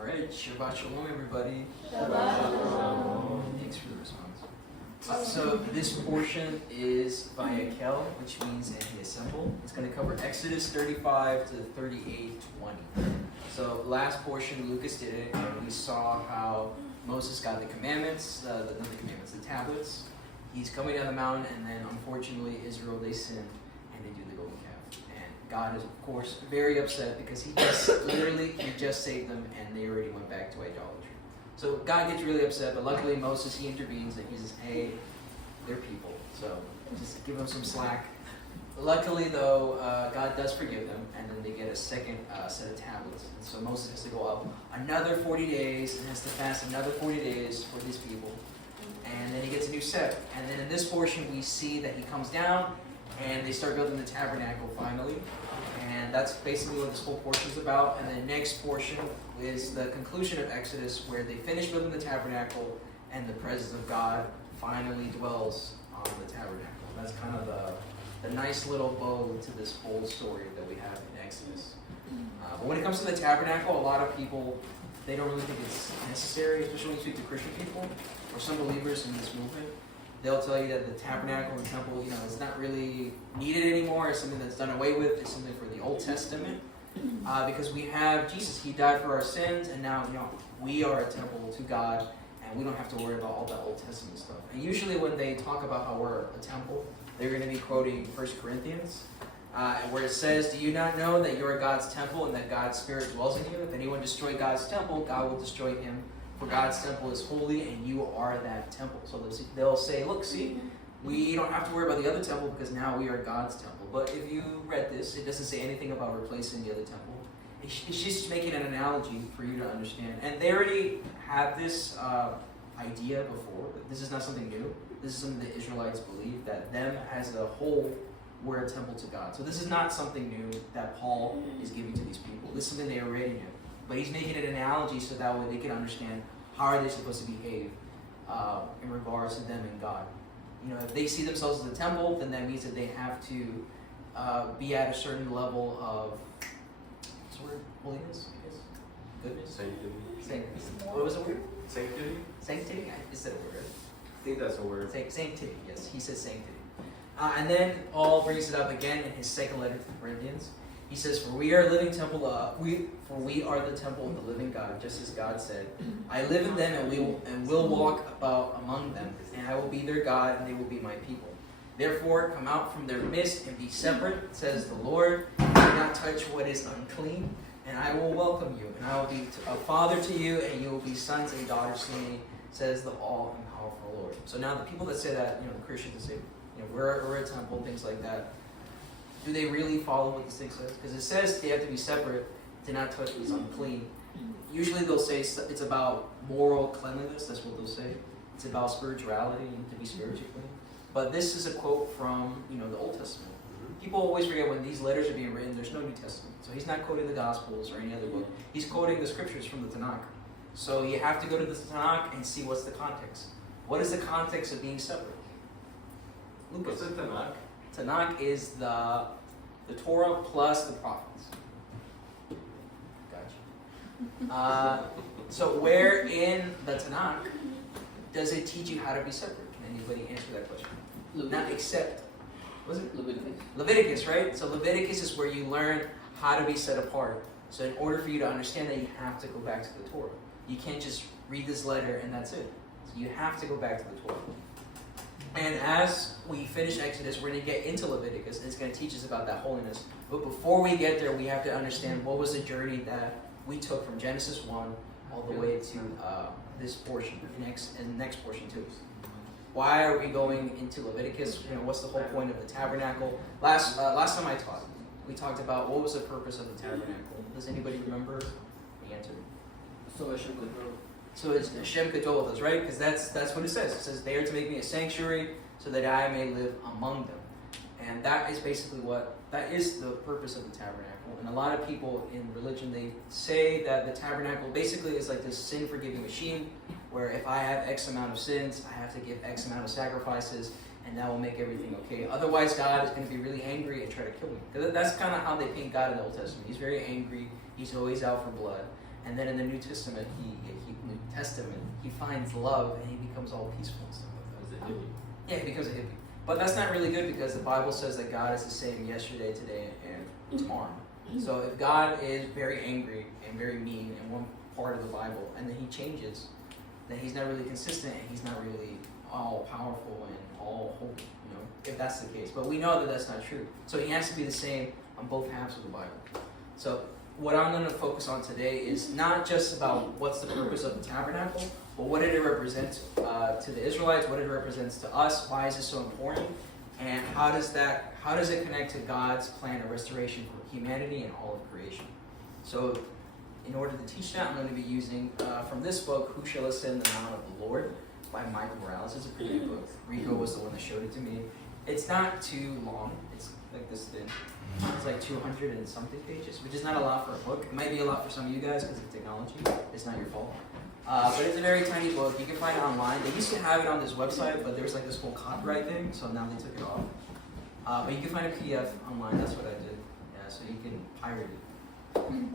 All right, Shabbat Shalom, everybody. Shabbat Shalom. Thanks for the response. So this portion is Vayakel, which means and he assembled. It's going to cover Exodus 35 to 38:20. So last portion, Lucas did it, and we saw how Moses got the commandments, not the commandments, the tablets. He's coming down the mountain, and then unfortunately Israel, they sin, and they do the golden calf. And God is, of course, very upset because he just saved them, and they already went back to idolatry. So God gets really upset, but luckily Moses, he intervenes, and he says, hey, they're people, so just give them some slack. Luckily, though, God does forgive them, and then they get a second set of tablets. And so Moses has to go up another 40 days and has to fast another 40 days for these people. And then he gets a new set. And then in this portion, we see that he comes down, and they start building the tabernacle finally. And that's basically what this whole portion is about. And the next portion is the conclusion of Exodus, where they finish building the tabernacle, and the presence of God finally dwells on the tabernacle. That's kind of the nice little bow to this whole story that we have in Exodus. But when it comes to the tabernacle, a lot of people, they don't really think it's necessary, especially when you speak to Christian people or some believers in this movement. They'll tell you that the tabernacle and temple, is not really needed anymore. It's something that's done away with. It's something for the Old Testament. Because we have Jesus. He died for our sins, and now, we are a temple to God, and we don't have to worry about all that Old Testament stuff. And usually when they talk about how we're a temple, they're going to be quoting 1 Corinthians, where it says, do you not know that you're God's temple and that God's Spirit dwells in you? If anyone destroy God's temple, God will destroy him. For God's temple is holy, and you are that temple. So they'll say, look, see, we don't have to worry about the other temple because now we are God's temple. But if you read this, it doesn't say anything about replacing the other temple. It's just making an analogy for you to understand. And they already had this idea before, but this is not something new. This is something the Israelites believe, that them as a whole were a temple to God. So this is not something new that Paul is giving to these people. This is something they already knew. But he's making an analogy so that way they can understand how are they supposed to behave in regards to them and God. If they see themselves as a temple, then that means that they have to be at a certain level of, what's the word? Holiness, I guess? Goodness? Sanctity. What was the word? Sanctity? Sanctity? Is that a word? I think that's a word. Sanctity, yes. He says sanctity. And then Paul brings it up again in his second letter to the Corinthians. He says, for we are the temple of the living God, just as God said, I live in them and will walk about among them, and I will be their God, and they will be my people. Therefore, come out from their midst and be separate, says the Lord. Do not touch what is unclean, and I will welcome you, and I will be a father to you, and you will be sons and daughters to me, says the all and powerful Lord. So now the people that say that, the Christians that say, we're a temple, things like that, do they really follow what this thing says? Because it says they have to be separate, to not touch what is unclean. Usually they'll say it's about moral cleanliness, that's what they'll say. It's about spirituality, you need to be spiritually clean. But this is a quote from, the Old Testament. People always forget when these letters are being written, there's no New Testament. So he's not quoting the Gospels or any other book. He's quoting the scriptures from the Tanakh. So you have to go to the Tanakh and see what's the context. What is the context of being separate? Lucas. What's the Tanakh? Tanakh is the Torah plus the prophets. Gotcha. So where in the Tanakh does it teach you how to be separate? Can anybody answer that question? Not except, was it? Leviticus, right? So Leviticus is where you learn how to be set apart. So in order for you to understand that, you have to go back to the Torah. You can't just read this letter and that's it. So you have to go back to the Torah. And as we finish Exodus, we're going to get into Leviticus, and it's going to teach us about that holiness. But before we get there, we have to understand what was the journey that we took from Genesis 1 all the way to this portion, and next portion too. Why are we going into Leviticus? What's the whole point of the tabernacle? Last time I taught, we talked about what was the purpose of the tabernacle. Does anybody remember the answer? So it's Hashem Gadol, right? Because that's what it says. It says, they are to make me a sanctuary so that I may live among them. And that is basically that is the purpose of the tabernacle. And a lot of people in religion, they say that the tabernacle basically is like this sin-forgiving machine, where if I have X amount of sins, I have to give X amount of sacrifices, and that will make everything okay. Otherwise, God is going to be really angry and try to kill me. Because that's kind of how they paint God in the Old Testament. He's very angry. He's always out for blood. And then in the New Testament, he finds love and he becomes all peaceful and stuff like that. Was it hippie? Yeah, he becomes a hippie. But that's not really good because the Bible says that God is the same yesterday, today, and tomorrow. So if God is very angry and very mean in one part of the Bible, and then he changes, then he's not really consistent and he's not really all powerful and all holy, if that's the case. But we know that that's not true. So he has to be the same on both halves of the Bible. So what I'm going to focus on today is not just about what's the purpose of the tabernacle, but what did it represent to the Israelites, what it represents to us, why is it so important, and how does it connect to God's plan of restoration for humanity and all of creation. So in order to teach that, I'm going to be using from this book, Who Shall Ascend the Mount of the Lord, by Michael Morales. It's a pretty good book. Rico was the one that showed it to me. It's not too long. It's like this thin. It's like 200 and something pages, which is not a lot for a book. It might be a lot for some of you guys because of technology. It's not your fault. But it's a very tiny book. You can find it online. They used to have it on this website, but there was like this whole copyright thing, so now they took it off. But you can find a PDF online. That's what I did. Yeah, so you can pirate it.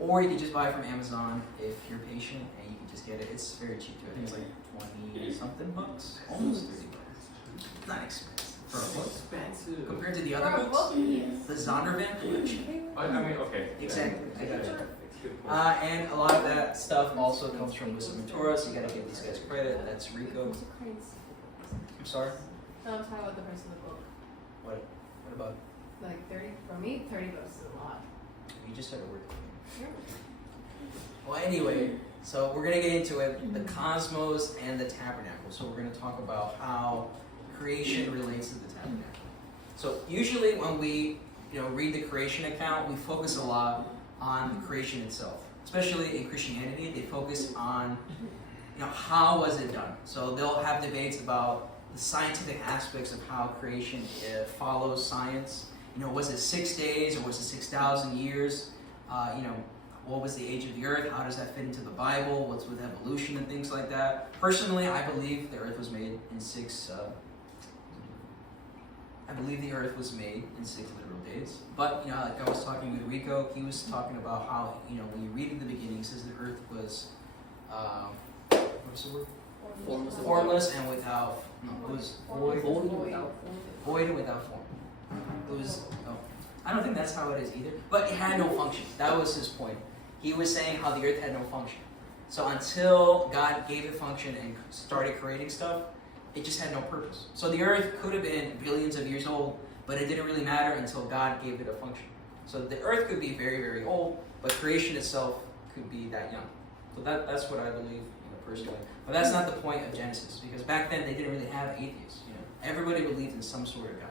Or you can just buy it from Amazon if you're patient and you can just get it. It's very cheap too. I think it's like 20 something bucks, almost 30 bucks. Not expensive for a book. Expensive. Compared to the other books, the Zondervan collection. I mean, okay. Exactly. I got it. It's a good point. And a lot of that stuff also comes from Wisdom and Torah, so you gotta give these guys credit. That's Rico. I'm sorry? No, I'm talking about the price of the book. What about? Like 30, for me, 30 bucks is a lot. You just started working. Well, anyway, so we're going to get into it, the cosmos and the tabernacle. So we're going to talk about how creation relates to the tabernacle. So usually when we read the creation account, we focus a lot on the creation itself. Especially in Christianity, they focus on how was it done. So they'll have debates about the scientific aspects of how creation follows science. Was it 6 days or was it 6,000 years? What was the age of the earth? How does that fit into the Bible? What's with evolution and things like that? Personally, I believe the earth was made in six literal days. But, like I was talking with Rico, he was talking about how, when you read in the beginning, it says the earth was, what's the word? Formless and without, it was void and without form. It was, I don't think that's how it is either, but it had no function. That was his point. He was saying how the earth had no function. So until God gave it function and started creating stuff, it just had no purpose. So the earth could have been billions of years old, but it didn't really matter until God gave it a function. So the earth could be very, very old, but creation itself could be that young. So that's what I believe, personally. But that's not the point of Genesis, because back then they didn't really have atheists. Everybody believed in some sort of God.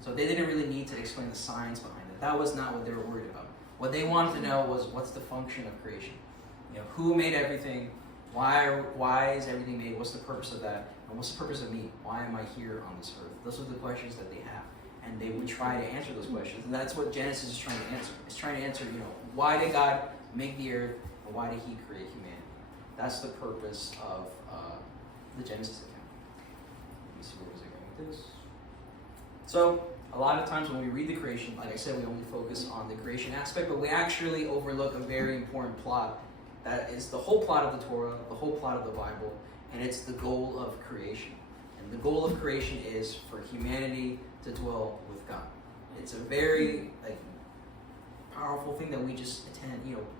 So they didn't really need to explain the science behind it. That was not what they were worried about. What they wanted to know was, what's the function of creation? Who made everything? Why is everything made? What's the purpose of that? And what's the purpose of me? Why am I here on this earth? Those are the questions that they have. And they would try to answer those questions. And that's what Genesis is trying to answer. It's trying to answer, why did God make the earth? And why did he create humanity? That's the purpose of the Genesis account. Let me see, where was I going with this? So, a lot of times when we read the creation, like I said, we only focus on the creation aspect, but we actually overlook a very important plot that is the whole plot of the Torah, the whole plot of the Bible, and it's the goal of creation. And the goal of creation is for humanity to dwell with God. It's a very powerful thing that we just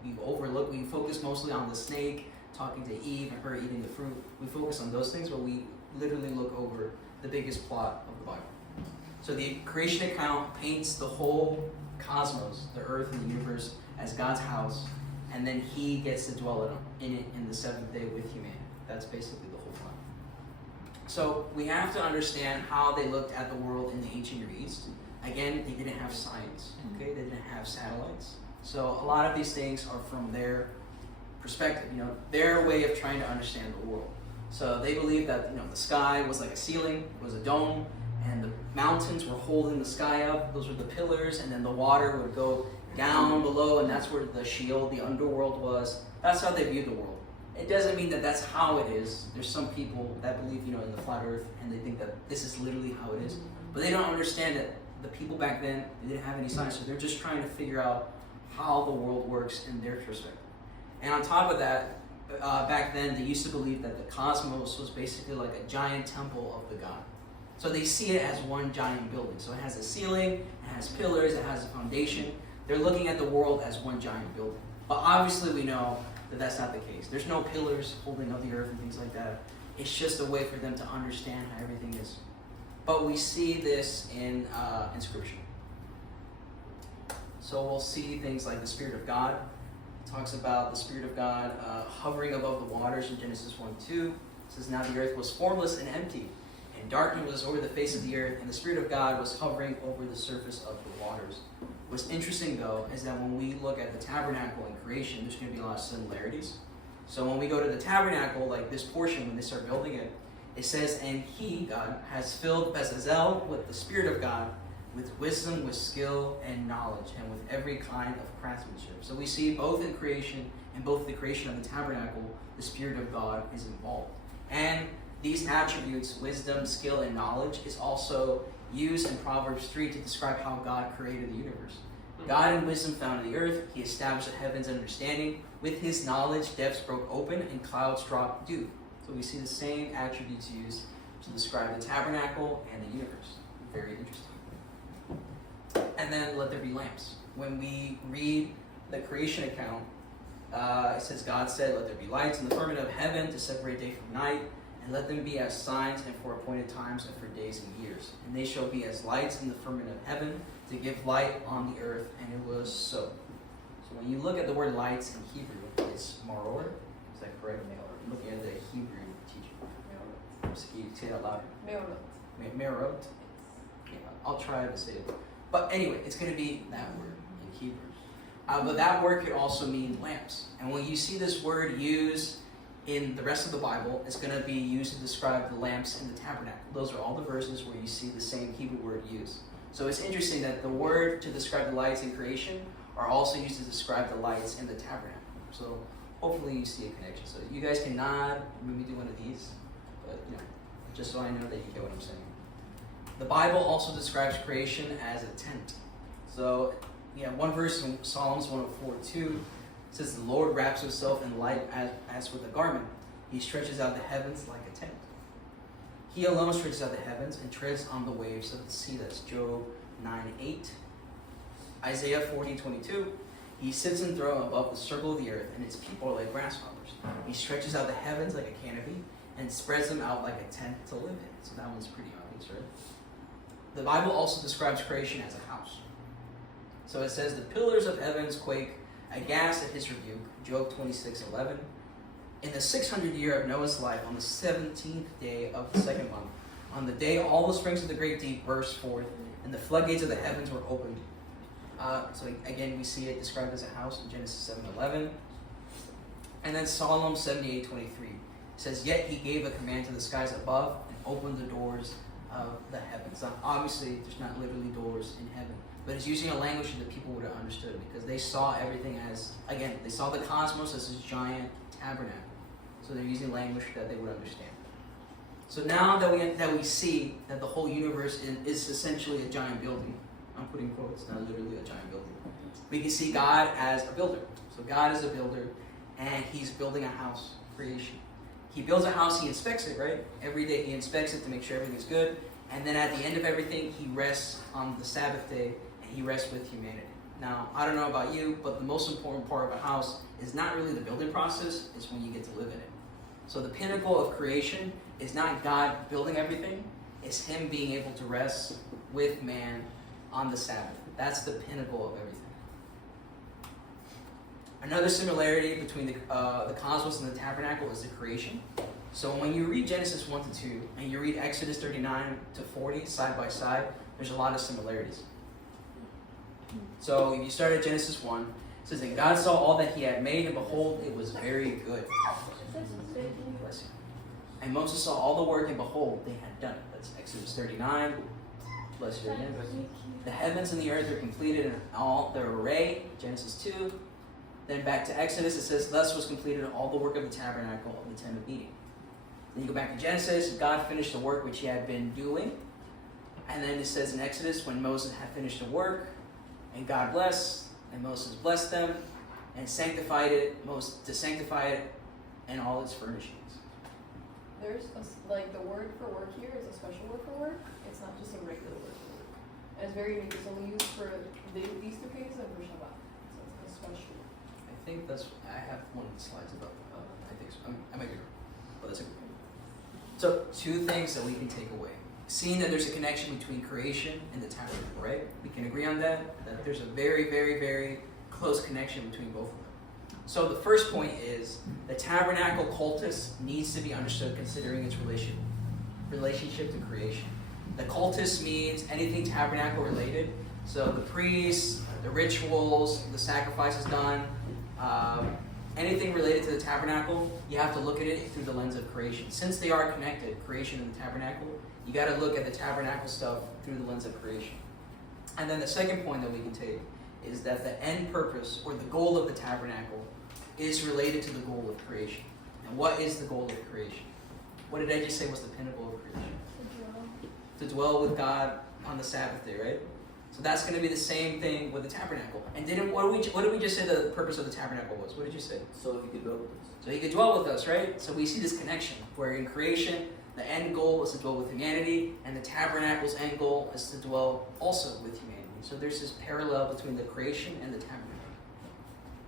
we overlook. We focus mostly on the snake talking to Eve and her eating the fruit. We focus on those things, but we literally look over the biggest plot of the Bible. So the creation account paints the whole cosmos, the earth and the universe, as God's house, and then he gets to dwell in it in the seventh day with humanity. That's basically the whole plot. So we have to understand how they looked at the world in the ancient Near East. Again, they didn't have science, okay? They didn't have satellites. So a lot of these things are from their perspective, their way of trying to understand the world. So they believed that, the sky was like a ceiling, it was a dome, and the mountains were holding the sky up. Those were the pillars, and then the water would go down below, and that's where the Sheol, the underworld, was. That's how they viewed the world. It doesn't mean that that's how it is. There's some people that believe, in the flat earth, and they think that this is literally how it is. But they don't understand that the people back then, they didn't have any science, so they're just trying to figure out how the world works in their perspective. And on top of that, back then they used to believe that the cosmos was basically like a giant temple of the god. So they see it as one giant building. So it has a ceiling, it has pillars, it has a foundation. They're looking at the world as one giant building. But obviously we know that that's not the case. There's no pillars holding up the earth and things like that. It's just a way for them to understand how everything is. But we see this in Scripture. So we'll see things like the Spirit of God. It talks about the Spirit of God hovering above the waters in Genesis 1:2. It says, now the earth was formless and empty, and darkness was over the face of the earth, and the Spirit of God was hovering over the surface of the waters. What's interesting, though, is that when we look at the tabernacle and creation, there's going to be a lot of similarities. So when we go to the tabernacle, like this portion, when they start building it, it says, and he, God, has filled Bezalel with the Spirit of God, with wisdom, with skill, and knowledge, and with every kind of craftsmanship. So we see both in creation, and both the creation of the tabernacle, the Spirit of God is involved. And these attributes, wisdom, skill, and knowledge, is also used in Proverbs 3 to describe how God created the universe. God in wisdom founded the earth. He established the heavens in understanding. With his knowledge, depths broke open, and clouds dropped dew. So we see the same attributes used to describe the tabernacle and the universe. Very interesting. And then let there be lamps. When we read the creation account, it says, God said, let there be lights in the firmament of heaven to separate day from night, and let them be as signs and for appointed times and for days and years. And they shall be as lights in the firmament of heaven to give light on the earth. And it was so. So when you look at the word lights in Hebrew, it's maror. Is that correct? I'm looking at the Hebrew teacher. Can you say that louder? Merot. Yeah, I'll try to say it. But anyway, it's going to be that word in Hebrew. But that word could also mean lamps. And when you see this word used in the rest of the Bible, it's going to be used to describe the lamps in the tabernacle. Those are all the verses where you see the same Hebrew word used. So it's interesting that the word to describe the lights in creation are also used to describe the lights in the tabernacle. So hopefully you see a connection. So you guys can nod, maybe do one of these, but just so I know that you get what I'm saying. The Bible also describes creation as a tent. So one verse in Psalms 104:2 says, the Lord wraps himself in light as with a garment. He stretches out the heavens like a tent. He alone stretches out the heavens and treads on the waves of the sea. That's Job 9:8. Isaiah 40:22. He sits enthroned above the circle of the earth, and its people are like grasshoppers. He stretches out the heavens like a canopy and spreads them out like a tent to live in. So that one's pretty obvious, right? The Bible also describes creation as a house. So it says, the pillars of heavens quake aghast at his rebuke, Job 26:11. In the 600th year of Noah's life, on the 17th day of the second month, on the day all the springs of the great deep burst forth, and the floodgates of the heavens were opened. So again, we see it described as a house in Genesis 7:11. And then Psalm 78:23 says, yet he gave a command to the skies above and opened the doors of the heavens. Now, obviously, there's not literally doors in heaven, but it's using a language that the people would have understood because they saw everything as, again, they saw the cosmos as this giant tabernacle. So they're using language that they would understand. So now that we see that the whole universe is essentially a giant building, I'm putting quotes, not literally a giant building, we can see God as a builder. So God is a builder, and he's building a house, creation. He builds a house, he inspects it, right? Every day he inspects it to make sure everything's good. And then at the end of everything, he rests on the Sabbath day, and he rests with humanity. Now, I don't know about you, but the most important part of a house is not really the building process, it's when you get to live in it. So the pinnacle of creation is not God building everything, it's him being able to rest with man on the Sabbath. That's the pinnacle of everything. Another similarity between the cosmos and the tabernacle is the creation. So when you read Genesis 1-2 and you read Exodus 39-40 side by side, there's a lot of similarities. So if you start at Genesis 1, it says, and God saw all that he had made, and behold, it was very good. Bless you. And Moses saw all the work, and behold, they had done it. That's Exodus 39. Bless you again. The heavens and the earth are completed in all their array. Genesis 2. Then back to Exodus, it says, thus was completed all the work of the tabernacle of the tent of meeting. Then you go back to Genesis, God finished the work which he had been doing. And then it says in Exodus, when Moses had finished the work, and God blessed, and Moses blessed them, and sanctified it to sanctify it and all its furnishings. There's like the word for work here is a special word for work. It's not just a regular word for work. And it's very unique. It's only used for the Easter case and for Shabbat. So it's a special. I think I have one of the slides about that. I think so. I might be wrong, but that's okay. So, two things that we can take away. Seeing that there's a connection between creation and the tabernacle, right? We can agree on that there's a very, very, very close connection between both of them. So the first point is the tabernacle cultus needs to be understood considering its relationship to creation. The cultus means anything tabernacle related. So the priests, the rituals, the sacrifices done, anything related to the tabernacle, you have to look at it through the lens of creation. Since they are connected, creation and the tabernacle, you got to look at the tabernacle stuff through the lens of creation. And then the second point that we can take is that the end purpose or the goal of the tabernacle is related to the goal of creation. And what is the goal of creation? What did I just say was the pinnacle of creation? To dwell with God on the Sabbath day, right? So that's going to be the same thing with the tabernacle. And what did we just say the purpose of the tabernacle was? What did you say? So if you could dwell with us. So he could dwell with us, right? So we see this connection where in creation, the end goal is to dwell with humanity, and the tabernacle's end goal is to dwell also with humanity. So there's this parallel between the creation and the tabernacle.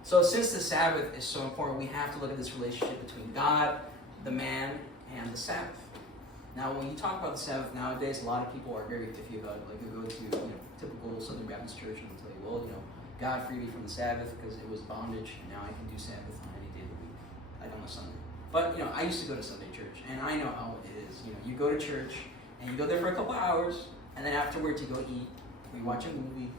So since the Sabbath is so important, we have to look at this relationship between God, the man, and the Sabbath. Now, when you talk about the Sabbath nowadays, a lot of people are very iffy about it. Like you go to typical Southern Baptist church and they'll tell you, well, God freed me from the Sabbath because it was bondage, and now I can do Sabbath on any day of the week, like on a Sunday. But I used to go to Sunday church, and I know how it is. You go to church and you go there for a couple hours, and then afterwards you go eat, or you watch a movie,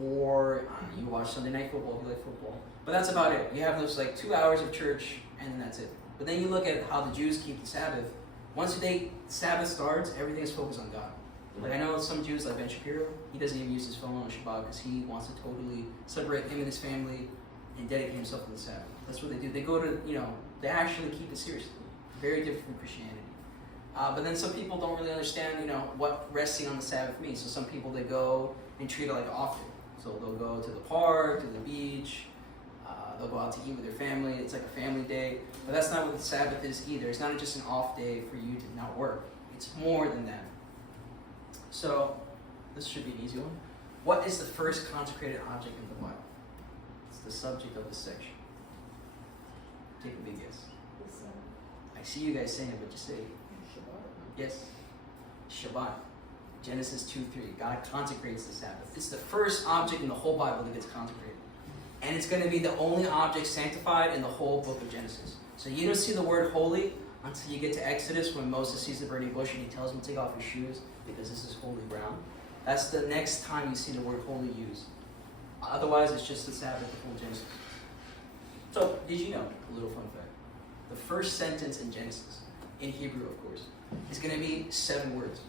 or you watch Sunday night football if you like football. But that's about it. You have those 2 hours of church, and then that's it. But then you look at how the Jews keep the Sabbath. Once the day Sabbath starts, everything is focused on God. Like I know some Jews, like Ben Shapiro, he doesn't even use his phone on Shabbat because he wants to totally separate him and his family and dedicate himself to the Sabbath. That's what they do. They go to, they actually keep it seriously. Very different from Christianity. But then some people don't really understand, what resting on the Sabbath means. So some people, they go and treat it like an off day. So they'll go to the park, to the beach, they'll go out to eat with their family. It's like a family day. But that's not what the Sabbath is either. It's not just an off day for you to not work. It's more than that. So this should be an easy one. What is the first consecrated object in the Bible? It's the subject of this section. Take a big guess. I see you guys saying it, but just say it. Yes. Shabbat. Genesis 2:3. God consecrates the Sabbath. It's the first object in the whole Bible that gets consecrated. And it's going to be the only object sanctified in the whole book of Genesis. So you don't see the word holy until you get to Exodus when Moses sees the burning bush and he tells him to take off his shoes because this is holy ground. That's the next time you see the word holy used. Otherwise, it's just the Sabbath, the whole Genesis. So, did you know, a little fun fact, the first sentence in Genesis, in Hebrew of course, is going to be 7 words.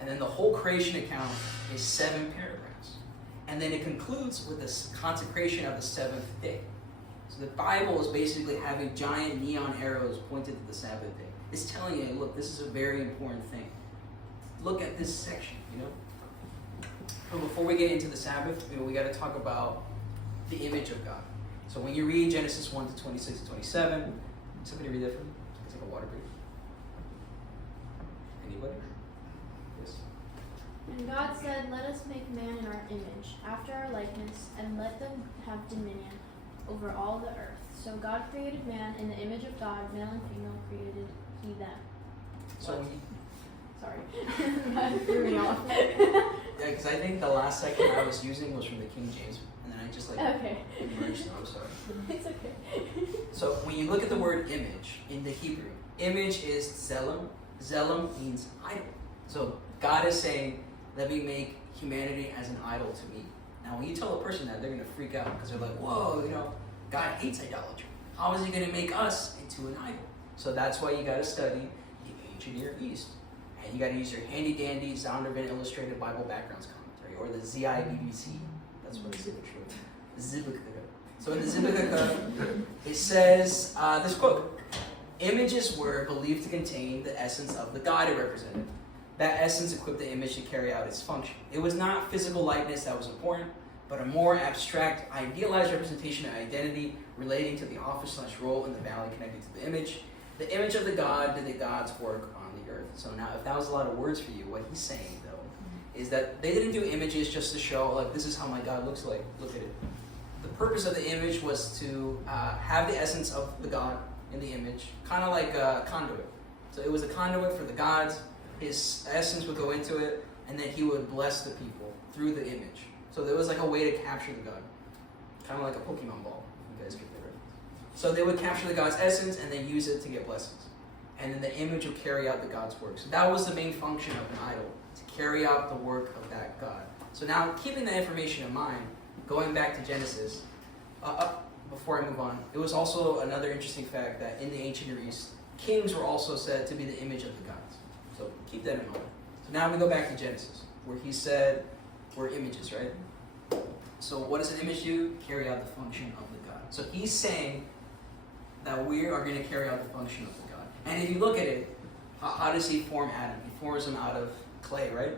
And then the whole creation account is 7 paragraphs. And then it concludes with the consecration of the 7th day. So the Bible is basically having giant neon arrows pointed to the Sabbath day. It's telling you, look, this is a very important thing. Look at this section, But before we get into the Sabbath, we got to talk about the image of God. So when you read Genesis 1 to 26 to 27, somebody read that for me? Take a water break. Anybody? Yes. And God said, "Let us make man in our image, after our likeness, and let them have dominion over all the earth." So God created man in the image of God, male and female created he them. So Sorry. That threw me off. yeah, because I think the last second I was using was from the King James, and then I just Okay. merged them. I'm sorry. It's okay. So when you look at the word image in the Hebrew, image is zelem. Zelem means idol. So God is saying, let me make humanity as an idol to me. Now when you tell a person that, they're going to freak out because they're like, whoa, God hates idolatry. How is he going to make us into an idol? So that's why you got to study the ancient Near East. And you got to use your handy-dandy Zondervan Illustrated Bible Backgrounds Commentary, or the ZIBBC. That's what it's short. Zibukaka. So in the Zibukaka, it says this quote: "Images were believed to contain the essence of the God it represented. That essence equipped the image to carry out its function. It was not physical likeness that was important, but a more abstract, idealized representation of identity relating to the office/role in the valley connected to the image. The image of the God did the God's work on the earth. So now, if that was a lot of words for you, what he's saying, though, is that they didn't do images just to show, like, this is how my God looks like. Look at it. The purpose of the image was to have the essence of the God in the image, kind of like a conduit. So it was a conduit for the gods. His essence would go into it, and then he would bless the people through the image. So there was like a way to capture the God, kind of like a Pokemon ball. You guys get that, right? So they would capture the God's essence and then use it to get blessings. And then the image would carry out the God's work. So that was the main function of an idol, to carry out the work of that God. So now, keeping that information in mind, going back to Genesis, before I move on, it was also another interesting fact that in the ancient Near East, kings were also said to be the image of the gods. So keep that in mind. So now we go back to Genesis, where he said we're images, right? So what does an image do? Carry out the function of the God. So he's saying that we are going to carry out the function of the God. And if you look at it, how does he form Adam? He forms him out of clay, right?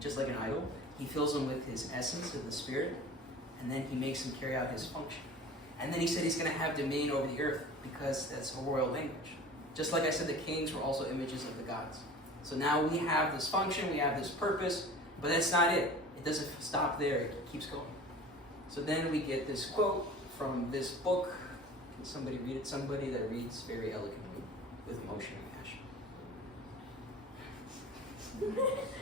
Just like an idol. He fills him with his essence of the Spirit, and then he makes him carry out his function. And then he said he's going to have dominion over the earth because that's a royal language. Just like I said, the kings were also images of the gods. So now we have this function, we have this purpose, but that's not it. It doesn't stop there, it keeps going. So then we get this quote from this book. Can somebody read it? Somebody that reads very eloquently with emotion and passion.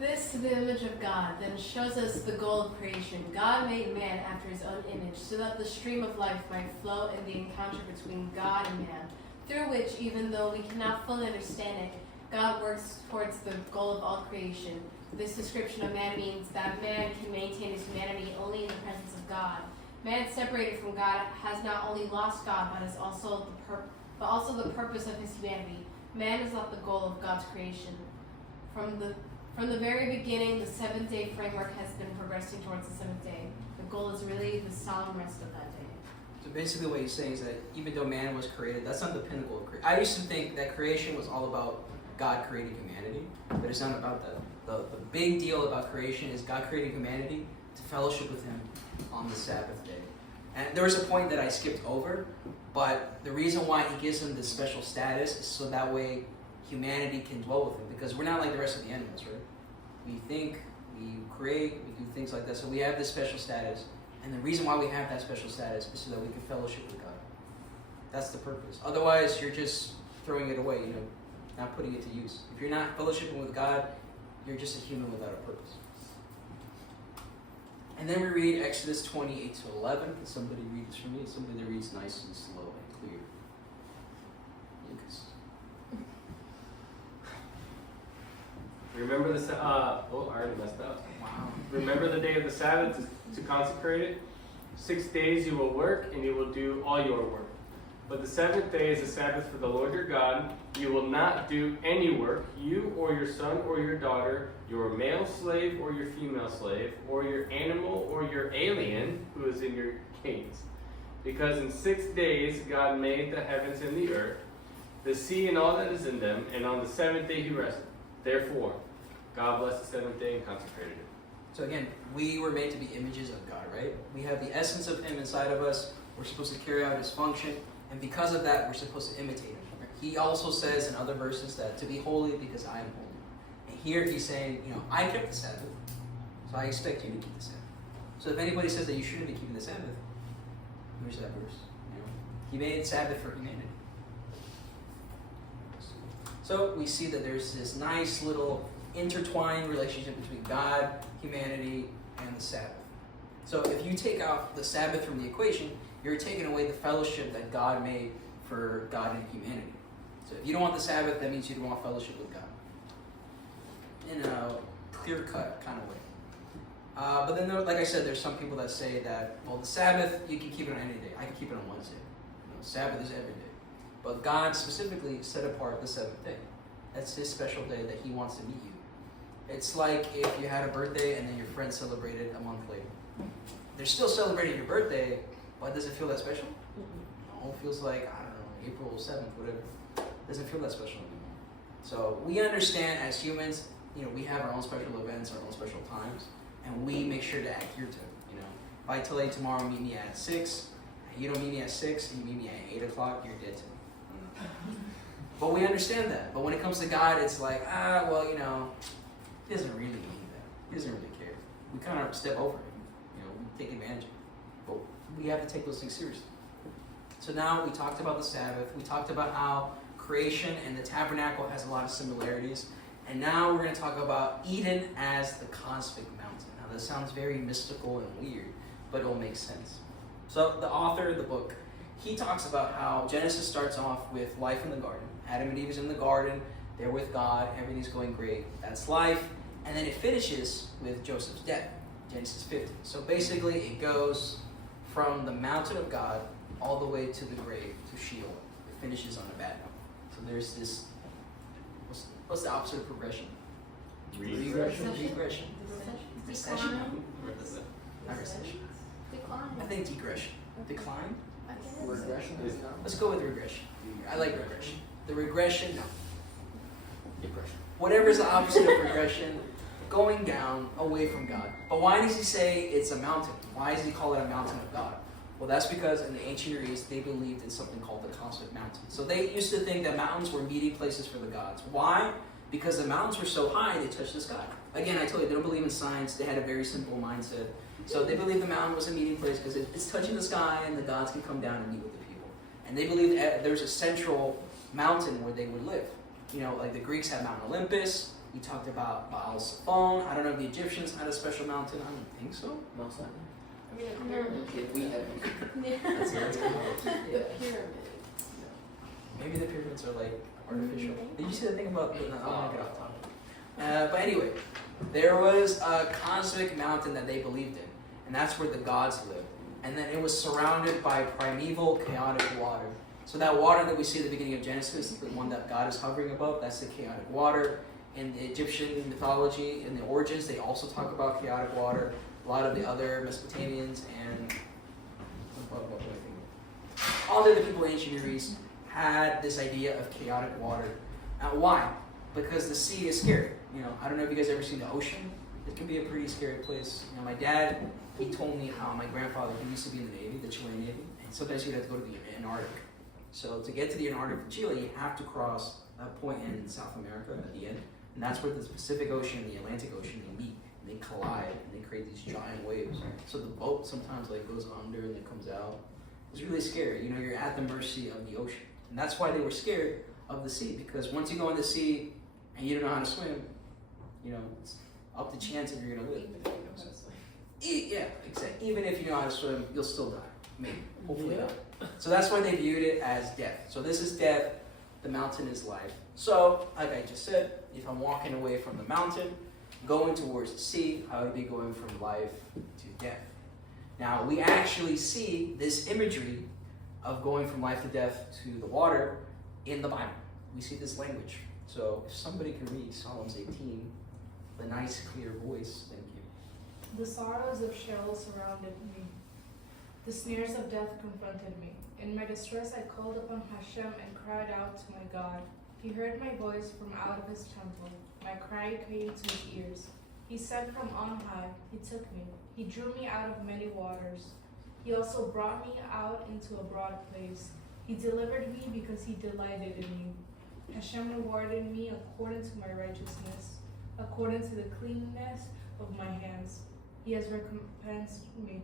This, the image of God, then shows us the goal of creation. God made man after his own image, so that the stream of life might flow in the encounter between God and man, through which, even though we cannot fully understand it, God works towards the goal of all creation. This description of man means that man can maintain his humanity only in the presence of God. Man separated from God has not only lost God, but is also the purpose of his humanity. Man is not the goal of God's creation. From the very beginning, the seventh-day framework has been progressing towards the seventh day. The goal is really the solemn rest of that day. So basically what he's saying is that even though man was created, that's not the pinnacle of creation. I used to think that creation was all about God creating humanity, but it's not about that. The big deal about creation is God creating humanity to fellowship with him on the Sabbath day. And there was a point that I skipped over, but the reason why he gives him this special status is so that way humanity can dwell with him, because we're not like the rest of the animals, right? We think, we create, we do things like that, so we have this special status, and the reason why we have that special status is so that we can fellowship with God. That's the purpose. Otherwise, you're just throwing it away, not putting it to use. If you're not fellowshipping with God, you're just a human without a purpose. And then we read Exodus 28 to 11. Can somebody read this for me? Somebody that reads nice and slow and clear. Lucas. Remember the I already messed up. Wow. Remember the day of the Sabbath to consecrate it. 6 days you will work, and you will do all your work. But the seventh day is a Sabbath for the Lord your God. You will not do any work, you or your son or your daughter, your male slave or your female slave, or your animal or your alien who is in your gates. Because in 6 days God made the heavens and the earth, the sea and all that is in them, and on the seventh day he rested. Therefore, God blessed the seventh day and consecrated it. So again, we were made to be images of God, right? We have the essence of him inside of us. We're supposed to carry out his function. And because of that, we're supposed to imitate him. He also says in other verses that to be holy because I am holy. And here he's saying, I kept the Sabbath, so I expect you to keep the Sabbath. So if anybody says that you shouldn't be keeping the Sabbath, where's that verse? He made Sabbath for humanity. So we see that there's this nice little intertwined relationship between God, humanity, and the Sabbath. So if you take out the Sabbath from the equation, you're taking away the fellowship that God made for God and humanity. So if you don't want the Sabbath, that means you don't want fellowship with God. In a clear-cut kind of way. But then, like I said, there's some people that say that, well, the Sabbath, you can keep it on any day. I can keep it on Wednesday. Sabbath is every day. But God specifically set apart the seventh day. That's his special day that he wants to meet you. It's like if you had a birthday and then your friends celebrated a month later. They're still celebrating your birthday, but does it feel that special? No, it feels like, I don't know, April 7th, whatever. It doesn't feel that special anymore. So we understand as humans, we have our own special events, our own special times. and we make sure to adhere to it. You know, if I tell you tomorrow meet me at 6, and you don't meet me at 6, and you meet me at 8 o'clock, you're dead to me. But we understand that. But when it comes to God, it's like, well, you know, he doesn't really mean that. He doesn't really care. We kind of step over him. You know, we take advantage of him. But we have to take those things seriously. So now we talked about the Sabbath. We talked about how creation and the tabernacle has a lot of similarities. And now we're going to talk about Eden as the cosmic mountain. Now that sounds very mystical and weird, but it will make sense. So the author of the book, he talks about how Genesis starts off with life in the garden. Adam and Eve is in the garden. They're with God. Everything's going great. That's life. And then it finishes with Joseph's death, Genesis 50. So basically it goes from the mountain of God all the way to the grave, to Sheol. It finishes on a bad note. So there's this, what's the opposite of progression? Regression. Recession. Recession? Decline. Not recession. Decline. I think degression. Decline? I guess. Regression is not Let's go with regression. I like regression. The regression, no. depression. Whatever's the opposite of regression, going down away from God. But why does he say it's a mountain? Why does he call it a mountain of God? Well, that's because in the ancient Near East, they believed in something called the cosmic mountain. So they used to think that mountains were meeting places for the gods. Why? Because the mountains were so high, they touched the sky. Again, I told you, they don't believe in science. They had a very simple mindset. So they believed the mountain was a meeting place because it's touching the sky and the gods can come down and meet with the people. And they believed there's a central mountain where they would live. You know, like the Greeks had Mount Olympus. We talked about Baal Zephon. I don't know if the Egyptians had a special mountain. I don't think so. No, it's not. I mean, a pyramid. We have That's The pyramid. Maybe the pyramids are like artificial. Did you see the thing about? No, I want to get off topic. But anyway, there was a cosmic mountain that they believed in, and that's where the gods lived. And then it was surrounded by primeval, chaotic water. So that water that we see at the beginning of Genesis, the one that God is hovering above, that's the chaotic water. In the Egyptian mythology, in the origins, they also talk about chaotic water. A lot of the other Mesopotamians and all the other people in ancient Near East had this idea of chaotic water. Why? Because the sea is scary. You know, I don't know if you guys ever seen the ocean. It can be a pretty scary place. You know, my dad, he told me how my grandfather, he used to be in the Navy, the Chilean Navy, and sometimes he would have to go to the Antarctic. So to get to the Antarctic from Chile, you have to cross a point in South America at the end, and that's where the Pacific Ocean and the Atlantic Ocean, they meet, and they collide, and they create these giant waves. So the boat sometimes like goes under and then comes out. It's really scary. You know, you're at the mercy of the ocean. And that's why they were scared of the sea, because once you go in the sea and you don't know how to swim, you know, it's up to chance if you're going to live. Even if you know how to swim. Yeah, exactly. Even if you know how to swim, you'll still die. Maybe. Hopefully not. So that's why they viewed it as death. So this is death. The mountain is life. So, like I just said, if I'm walking away from the mountain, going towards the sea, I would be going from life to death. Now, we actually see this imagery of going from life to death to the water in the Bible. We see this language. So, if somebody can read Psalms 18, with a nice, clear voice, thank you. The sorrows of Sheol surrounded me. The snares of death confronted me. In my distress I called upon Hashem and cried out to my God. He heard my voice from out of his temple. My cry came to his ears. He sent from on high. He took me. He drew me out of many waters. He also brought me out into a broad place. He delivered me because he delighted in me. Hashem rewarded me according to my righteousness, according to the cleanness of my hands. He has recompensed me.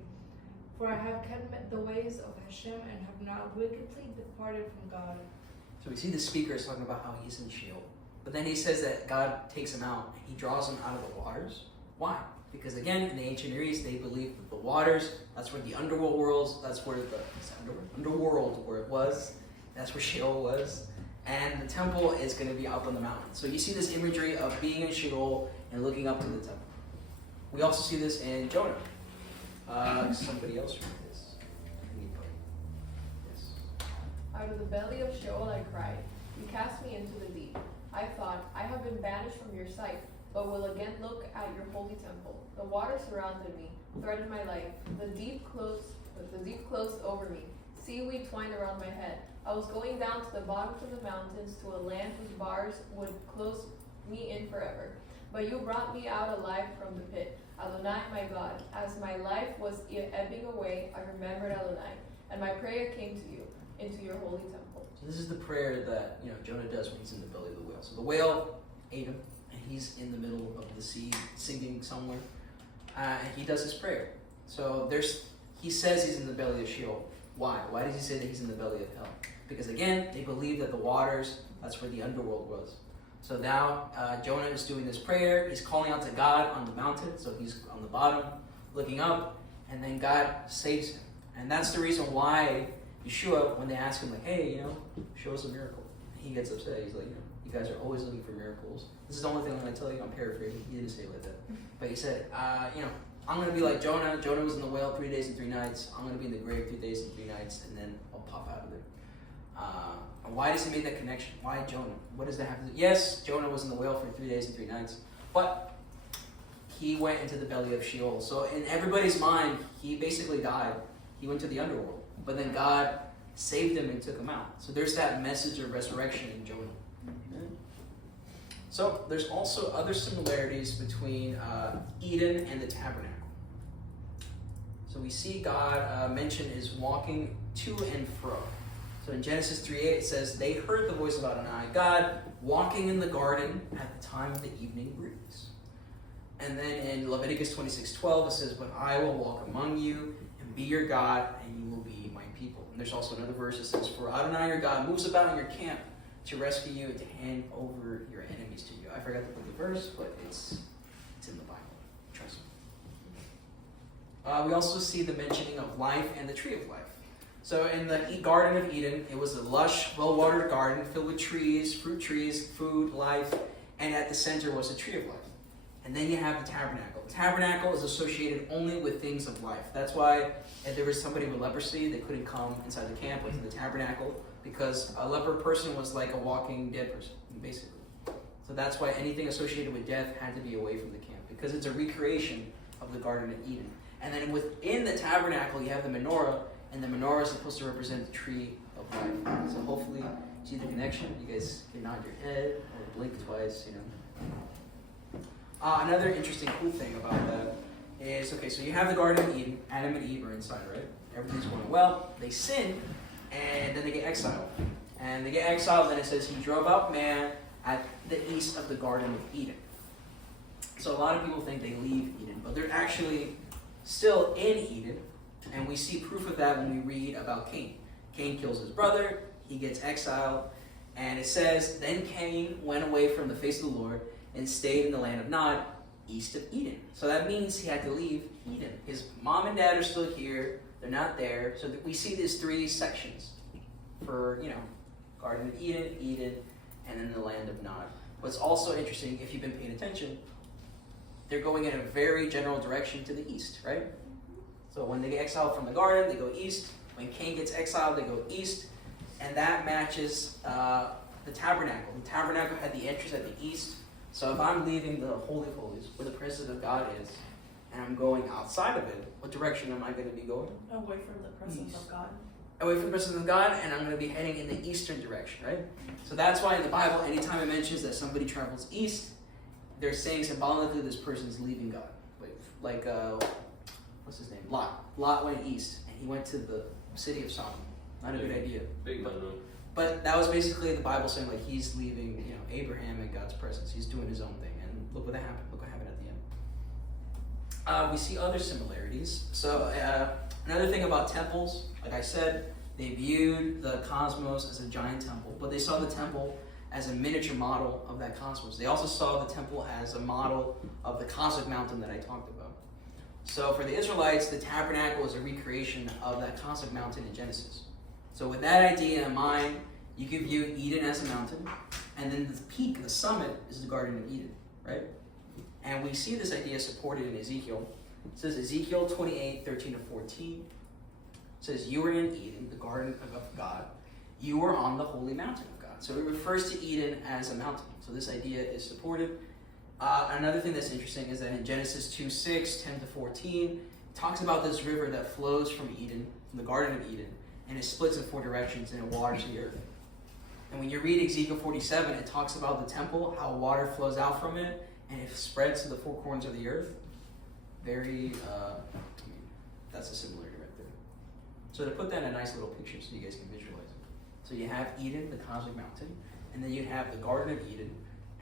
For I have kept the ways of Hashem and have not wickedly departed from God. So we see the speaker is talking about how he's in Sheol. But then he says that God takes him out and he draws him out of the waters. Why? Because again, in the ancient Near East, they believed that the waters, that's where the underworld where it was. That's where Sheol was. And the temple is going to be up on the mountain. So you see this imagery of being in Sheol and looking up to the temple. We also see this in Jonah. Somebody else read this. Yes. Out of the belly of Sheol I cried. You cast me into the deep. I thought, I have been banished from your sight, but will again look at your holy temple. The water surrounded me, threatened my life. The deep closed over me. Seaweed twined around my head. I was going down to the bottoms of the mountains, to a land whose bars would close me in forever. But you brought me out alive from the pit. Adonai, my God, as my life was ebbing away, I remembered Adonai, and my prayer came to you, into your holy temple. So this is the prayer that Jonah does when he's in the belly of the whale. So the whale ate him, and he's in the middle of the sea, sinking somewhere, and he does his prayer. So he says he's in the belly of Sheol. Why? Why does he say that he's in the belly of hell? Because again, they believe that the waters, that's where the underworld was. So now Jonah is doing this prayer. He's calling out to God on the mountain. So he's on the bottom, looking up, and then God saves him. And that's the reason why Yeshua, when they ask him, like, hey, show us a miracle, he gets upset. He's like, you guys are always looking for miracles. This is the only thing I'm going to tell you. I'm paraphrasing. He didn't say it like that. But he said, I'm going to be like Jonah. Jonah was in the whale 3 days and 3 nights. I'm going to be in the grave 3 days and 3 nights, and then I'll pop out of there. Why does he make that connection? Why Jonah? What does that have to do? Yes, Jonah was in the whale for 3 days and 3 nights, but he went into the belly of Sheol. So in everybody's mind, he basically died. He went to the underworld, but then God saved him and took him out. So there's that message of resurrection in Jonah. So there's also other similarities between Eden and the tabernacle. So we see God mentioned is walking to and fro. So in Genesis 3:8 it says, they heard the voice of Adonai, God, walking in the garden at the time of the evening breeze. And then in Leviticus 26:12 it says, but I will walk among you and be your God, and you will be my people. And there's also another verse that says, for Adonai your God moves about in your camp to rescue you and to hand over your enemies to you. I forgot to put the verse, but it's in the Bible. Trust me. We also see the mentioning of life and the tree of life. So in the Garden of Eden, it was a lush, well-watered garden filled with trees, fruit trees, food, life, and at the center was a tree of life. And then you have the tabernacle. The tabernacle is associated only with things of life. That's why if there was somebody with leprosy, they couldn't come inside the camp, like in the tabernacle, because a leper person was like a walking dead person, basically. So that's why anything associated with death had to be away from the camp, because it's a recreation of the Garden of Eden. And then within the tabernacle, you have the menorah, and the menorah is supposed to represent the tree of life. So hopefully you see the connection. You guys can nod your head or blink twice, Another interesting cool thing about that is, so you have the Garden of Eden. Adam and Eve are inside, right? Everything's going well. They sin, and then they get exiled. And they get exiled, and it says he drove out man at the east of the Garden of Eden. So a lot of people think they leave Eden, but they're actually still in Eden. And we see proof of that when we read about Cain. Cain kills his brother, he gets exiled, and it says, then Cain went away from the face of the Lord and stayed in the land of Nod, east of Eden. So that means he had to leave Eden. His mom and dad are still here, they're not there. So we see these 3 sections for, Garden of Eden, Eden, and then the land of Nod. What's also interesting, if you've been paying attention, they're going in a very general direction to the east, right? So when they get exiled from the garden, they go east. When Cain gets exiled, they go east. And that matches the tabernacle. The tabernacle had the entrance at the east. So if I'm leaving the Holy of Holies, where the presence of God is, and I'm going outside of it, what direction am I going to be going? Away from the presence East. of God. Away from the presence of God, and I'm going to be heading in the eastern direction, right? So that's why in the Bible, anytime it mentions that somebody travels east, they're saying symbolically this person's leaving God. Like what's his name? Lot. Lot went east, and he went to the city of Sodom. Not a good idea. Big no-no. But that was basically the Bible saying like he's leaving, Abraham in God's presence. He's doing his own thing, and look what happened. Look what happened at the end. We see other similarities. So another thing about temples, like I said, they viewed the cosmos as a giant temple, but they saw the temple as a miniature model of that cosmos. They also saw the temple as a model of the cosmic mountain that I talked about. So for the Israelites, the tabernacle is a recreation of that cosmic mountain in Genesis. So with that idea in mind, you could view Eden as a mountain, and then the peak, the summit, is the Garden of Eden, right? And we see this idea supported in Ezekiel. It says Ezekiel 28:13-14. It says, you were in Eden, the garden of God. You were on the holy mountain of God. So it refers to Eden as a mountain. So this idea is supported. Another thing that's interesting is that in Genesis 2:6, 10-14, it talks about this river that flows from Eden, from the Garden of Eden, and it splits in 4 directions and it waters the earth. And when you read Ezekiel 47, it talks about the temple, how water flows out from it, and it spreads to the four corners of the earth. Very, that's a similarity right there. So to put that in a nice little picture so you guys can visualize it. So you have Eden, the cosmic mountain, and then you have the Garden of Eden,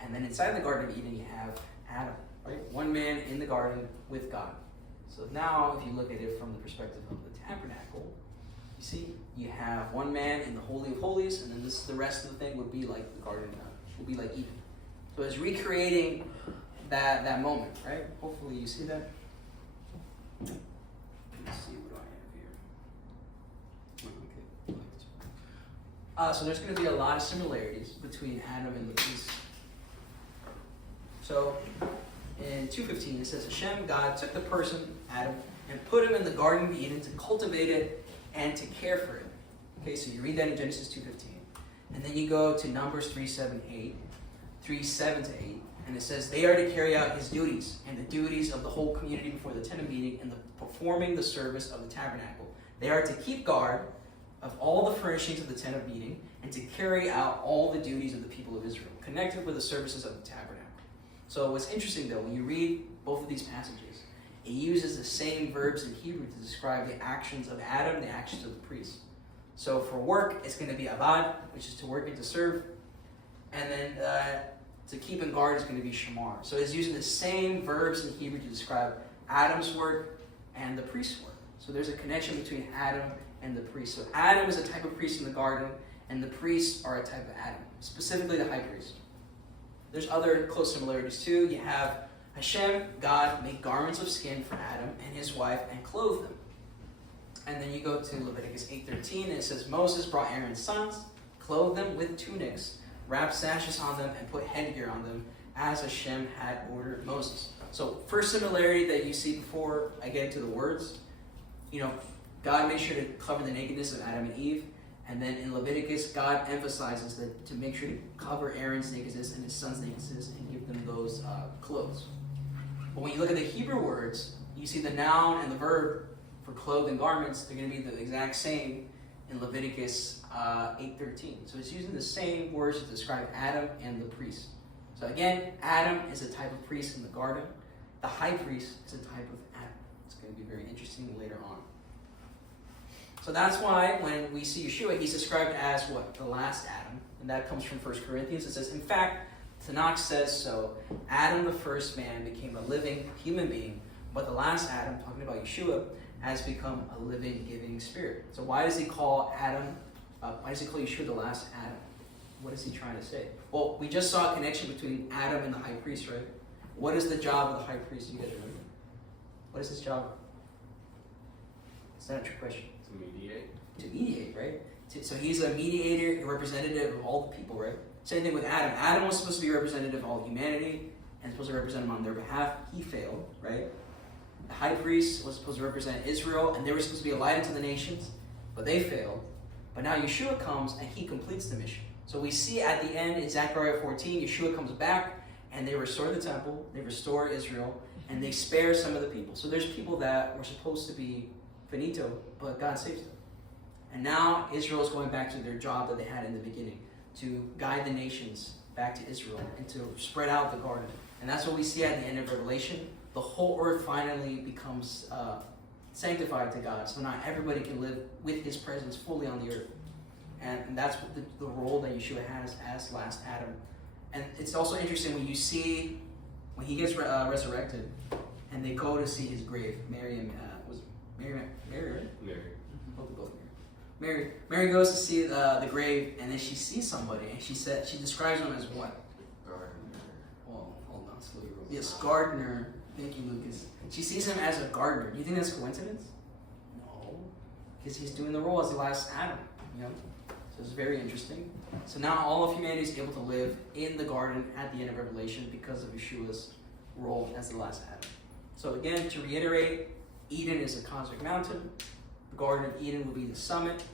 and then inside the Garden of Eden you have Adam, right? One man in the garden with God. So now if you look at it from the perspective of the tabernacle, you see you have one man in the Holy of Holies, and then the rest of the thing would be like the garden, would be like Eden. So it's recreating that moment, right? Hopefully you see that. Let's see, what do I have here? Okay. So there's going to be a lot of similarities between Adam and the priest. So in 2:15 it says, Hashem, God, took the person, Adam, and put him in the Garden of Eden to cultivate it and to care for it. Okay, so you read that in Genesis 2:15. And then you go to Numbers 3:7-8, and it says, they are to carry out his duties and the duties of the whole community before the tent of meeting and performing the service of the tabernacle. They are to keep guard of all the furnishings of the tent of meeting and to carry out all the duties of the people of Israel, connected with the services of the tabernacle. So what's interesting though, when you read both of these passages, it uses the same verbs in Hebrew to describe the actions of Adam, the actions of the priest. So for work, it's going to be avad, which is to work and to serve. And then to keep in guard is going to be shamar. So it's using the same verbs in Hebrew to describe Adam's work and the priest's work. So there's a connection between Adam and the priest. So Adam is a type of priest in the garden, and the priests are a type of Adam, specifically the high priest. There's other close similarities too. You have Hashem, God, make garments of skin for Adam and his wife and clothe them. And then you go to Leviticus 8:13, and it says, Moses brought Aaron's sons, clothed them with tunics, wrapped sashes on them, and put headgear on them, as Hashem had ordered Moses. So first similarity that you see before I get into the words, God made sure to cover the nakedness of Adam and Eve. And then in Leviticus, God emphasizes that to make sure to cover Aaron's nakedness and his son's nakedness and give them those clothes. But when you look at the Hebrew words, you see the noun and the verb for clothed and garments, they're going to be the exact same in Leviticus 8:13. So it's using the same words to describe Adam and the priest. So again, Adam is a type of priest in the garden. The high priest is a type of Adam. It's going to be very interesting later on. So that's why when we see Yeshua, he's described as what? The last Adam. And that comes from 1 Corinthians. It says, in fact, Tanakh says so. Adam, the first man, became a living human being. But the last Adam, talking about Yeshua, has become a living, giving spirit. So why does he call Yeshua the last Adam? What is he trying to say? Well, we just saw a connection between Adam and the high priest, right? What is the job of the high priest? Do you guys remember? What is his job? It's not a trick question. To mediate. To mediate, right? So he's a mediator, a representative of all the people, right? Same thing with Adam. Adam was supposed to be a representative of all humanity and supposed to represent them on their behalf. He failed, right? The high priest was supposed to represent Israel, and they were supposed to be a light unto the nations, but they failed. But now Yeshua comes, and he completes the mission. So we see at the end in Zechariah 14, Yeshua comes back, and they restore the temple, they restore Israel, and they spare some of the people. So there's people that were supposed to be finito, but God saves them. And now Israel is going back to their job that they had in the beginning, to guide the nations back to Israel and to spread out the garden. And that's what we see at the end of Revelation. The whole earth finally becomes sanctified to God. So now everybody can live with his presence fully on the earth. And that's what the role that Yeshua has as last Adam. And it's also interesting when you see, when he gets resurrected, and they go to see his grave. Mary, right? Mary. Mary goes to see the grave, and then she sees somebody, and she describes him as what? Gardener. Well, hold on, slowly roll. Yes, gardener. Thank you, Lucas. She sees him as a gardener. Do you think that's coincidence? No, because he's doing the role as the last Adam. So it's very interesting. So now all of humanity is able to live in the garden at the end of Revelation because of Yeshua's role as the last Adam. So again, to reiterate, Eden is a cosmic mountain. The Garden of Eden will be the summit.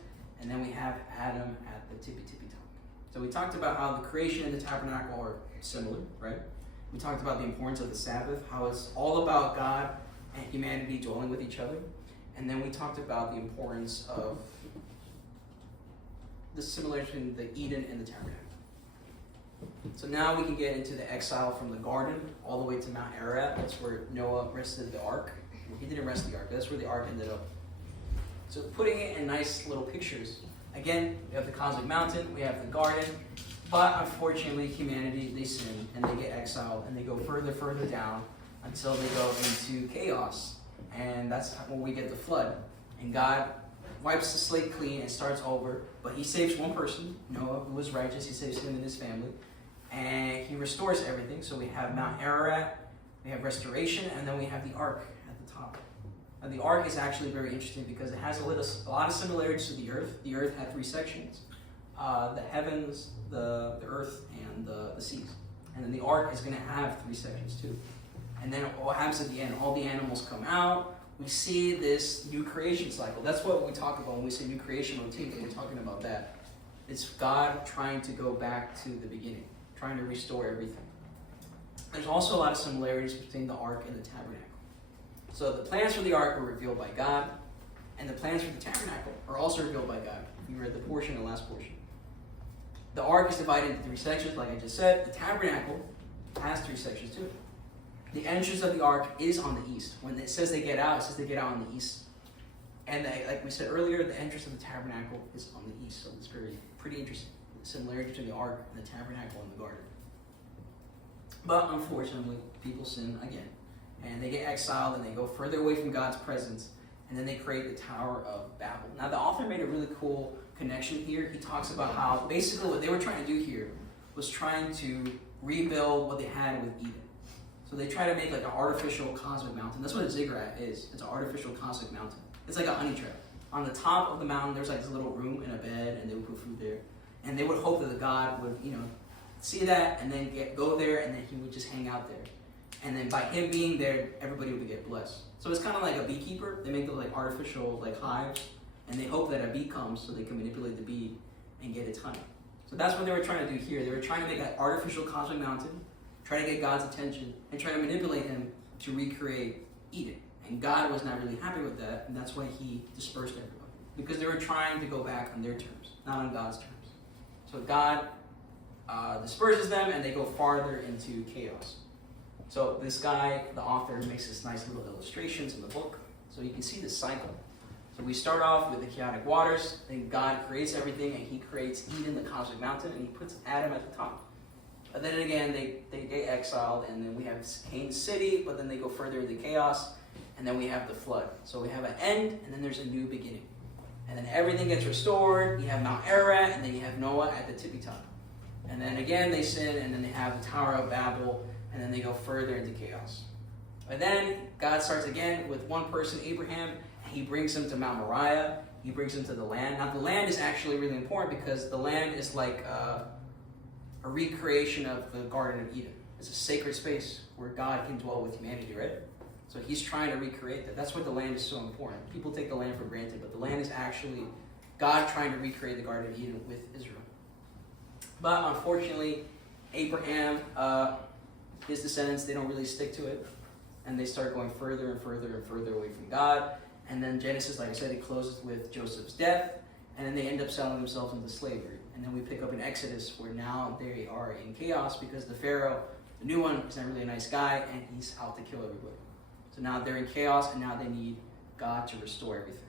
And then we have Adam at the tippy top. So we talked about how the creation and the tabernacle are similar, right? We talked about the importance of the Sabbath, how it's all about God and humanity dwelling with each other. And then we talked about the importance of the similarity between the Eden and the tabernacle. So now we can get into the exile from the garden all the way to Mount Ararat. That's where Noah rested the ark. Well, he didn't rest the ark. That's where the ark ended up. So putting it in nice little pictures. Again, we have the cosmic mountain, we have the garden, but unfortunately humanity, they sin and they get exiled and they go further down until they go into chaos. And that's when we get the flood. And God wipes the slate clean and starts over, but he saves one person, Noah, who was righteous. He saves him and his family. And he restores everything. So we have Mount Ararat, we have restoration, and then we have the ark at the top. Now the ark is actually very interesting because it has a lot of similarities to the earth. The earth had 3 sections. The heavens, the earth, and the seas. And then the ark is going to have 3 sections too. And then what happens at the end? All the animals come out. We see this new creation cycle. That's what we talk about when we say new creation routine. We're talking about that. It's God trying to go back to the beginning, trying to restore everything. There's also a lot of similarities between the ark and the tabernacle. So the plans for the ark were revealed by God, and the plans for the tabernacle are also revealed by God. We read the portion, the last portion. The ark is divided into 3 sections, like I just said. The tabernacle has 3 sections too. The entrance of the ark is on the east. When it says they get out, it says they get out on the east. And like we said earlier, the entrance of the tabernacle is on the east. So it's pretty interesting. The similarity between the ark and the tabernacle and the garden. But unfortunately, people sin again. And they get exiled and they go further away from God's presence. And then they create the Tower of Babel. Now the author made a really cool connection here. He talks about how basically what they were trying to do here was trying to rebuild what they had with Eden. So they try to make like an artificial cosmic mountain. That's what a ziggurat is. It's an artificial cosmic mountain. It's like a honey trap. On the top of the mountain, there's like this little room and a bed, and they would put food there. And they would hope that the God would, see that and then go there, and then he would just hang out there. And then by him being there, everybody would get blessed. So it's kind of like a beekeeper. They make those like artificial like hives, and they hope that a bee comes so they can manipulate the bee and get its honey. So that's what they were trying to do here. They were trying to make an artificial cosmic mountain, try to get God's attention, and try to manipulate him to recreate Eden. And God was not really happy with that, and that's why he dispersed everybody. Because they were trying to go back on their terms, not on God's terms. So God disperses them, and they go farther into chaos. So this guy, the author, makes this nice little illustrations in the book. So you can see the cycle. So we start off with the chaotic waters, then God creates everything, and he creates Eden, the cosmic mountain, and he puts Adam at the top. And then again, they get exiled, and then we have Cain's city, but then they go further into chaos, and then we have the flood. So we have an end, and then there's a new beginning. And then everything gets restored. You have Mount Ararat, and then you have Noah at the tippy top. And then again, they sin, and then they have the Tower of Babel, and then they go further into chaos. And then God starts again with one person, Abraham, and he brings him to Mount Moriah. He brings him to the land. Now, the land is actually really important because the land is like a recreation of the Garden of Eden. It's a sacred space where God can dwell with humanity, right? So he's trying to recreate that. That's why the land is so important. People take the land for granted, but the land is actually God trying to recreate the Garden of Eden with Israel. But unfortunately, Abraham, his descendants, they don't really stick to it. And they start going further and further and further away from God. And then Genesis, like I said, it closes with Joseph's death. And then they end up selling themselves into slavery. And then we pick up in Exodus where now they are in chaos because the Pharaoh, the new one, is not really a nice guy and he's out to kill everybody. So now they're in chaos and now they need God to restore everything.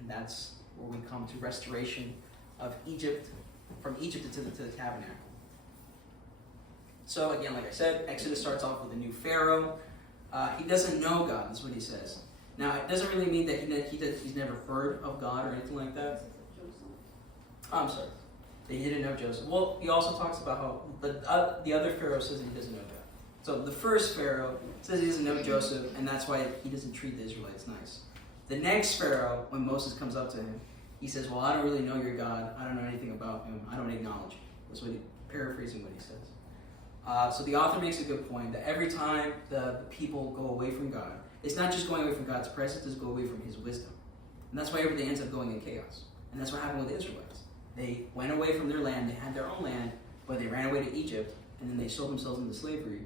And that's where we come to restoration of Egypt, from Egypt to the tabernacle. So again, like I said, Exodus starts off with a new Pharaoh. He doesn't know God, that's what he says. Now, it doesn't really mean that he's never heard of God or anything like that. Oh, I'm sorry. They didn't know Joseph. Well, he also talks about how the other Pharaoh says that he doesn't know God. So the first Pharaoh says he doesn't know Joseph, and that's why he doesn't treat the Israelites nice. The next Pharaoh, when Moses comes up to him, he says, well, I don't really know your God. I don't know anything about him. I don't acknowledge him. That's what paraphrasing what he says. So the author makes a good point that every time the people go away from God, it's not just going away from God's presence, it's go away from his wisdom. And that's why everything ends up going in chaos. And that's what happened with the Israelites. They went away from their land, they had their own land, but they ran away to Egypt, and then they sold themselves into slavery.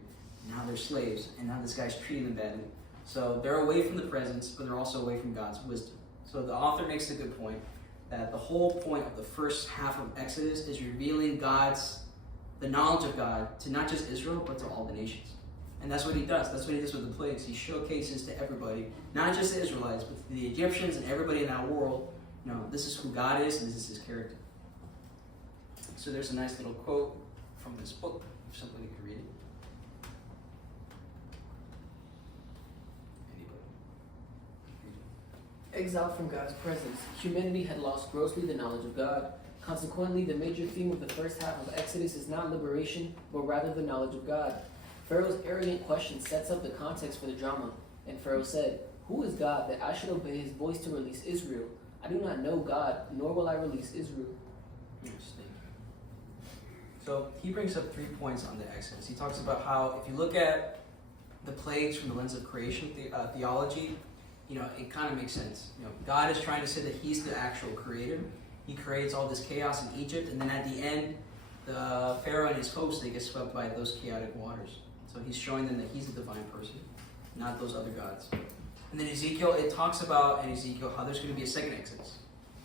Now they're slaves, and now this guy's treating them badly. So they're away from the presence, but they're also away from God's wisdom. So the author makes a good point that the whole point of the first half of Exodus is revealing God's the knowledge of God to not just Israel, but to all the nations. And that's what he does. That's what he does with the plagues. He showcases to everybody, not just the Israelites, but to the Egyptians and everybody in that world, this is who God is and this is his character. So there's a nice little quote from this book, if somebody could read it. Exiled from God's presence, humanity had lost grossly the knowledge of God. Consequently, the major theme of the first half of Exodus is not liberation, but rather the knowledge of God. Pharaoh's arrogant question sets up the context for the drama, and Pharaoh said, "Who is God that I should obey his voice to release Israel? I do not know God, nor will I release Israel." Interesting. So he brings up 3 points on the Exodus. He talks about how if you look at the plagues from the lens of creation theology, it kind of makes sense. God is trying to say that he's the actual creator. He creates all this chaos in Egypt, and then at the end, the Pharaoh and his hosts, they get swept by those chaotic waters. So he's showing them that he's a divine person, not those other gods. And then Ezekiel, it talks about in Ezekiel how there's going to be a second Exodus.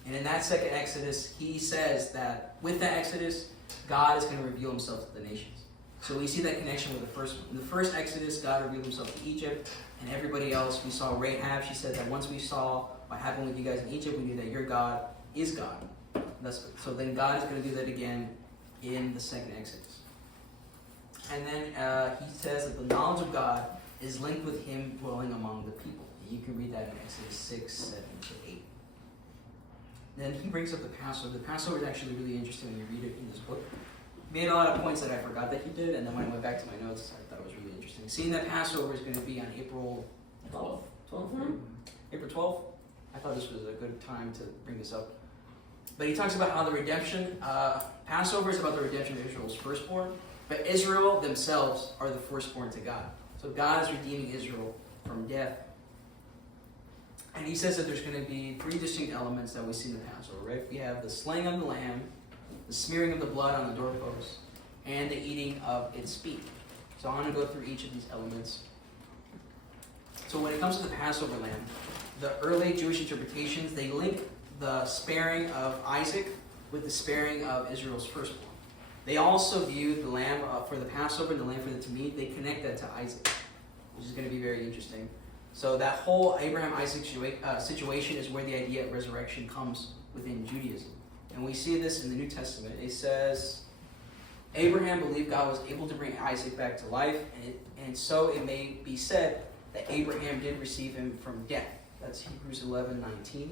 And in that second Exodus, he says that with that Exodus, God is going to reveal himself to the nations. So we see that connection with the first one. In the first Exodus, God revealed himself to Egypt and everybody else. We saw Rahab. She said that once we saw what happened with you guys in Egypt, we knew that your God is God. So then God is going to do that again in the second Exodus. And then he says that the knowledge of God is linked with him dwelling among the people. And you can read that in Exodus 6, 7 to 8. Then he brings up the Passover. The Passover is actually really interesting when you read it in this book. He made a lot of points that I forgot that he did, and then when I went back to my notes, I thought it was really interesting. Seeing that Passover is going to be on April 12th. April 12th. I thought this was a good time to bring this up. But he talks about how the redemption, Passover is about the redemption of Israel's firstborn, but Israel themselves are the firstborn to God. So God is redeeming Israel from death. And he says that there's going to be 3 distinct elements that we see in the Passover, right? We have the slaying of the lamb, the smearing of the blood on the doorposts, and the eating of its meat. So I want to go through each of these elements. So when it comes to the Passover lamb, the early Jewish interpretations, they link the sparing of Isaac with the sparing of Israel's firstborn. They also view the lamb for the Passover and the lamb for the Tamid, they connect that to Isaac, which is going to be very interesting. So that whole Abraham-Isaac situation is where the idea of resurrection comes within Judaism. And we see this in the New Testament. It says, Abraham believed God was able to bring Isaac back to life, and so it may be said that Abraham did receive him from death. That's Hebrews 11:19.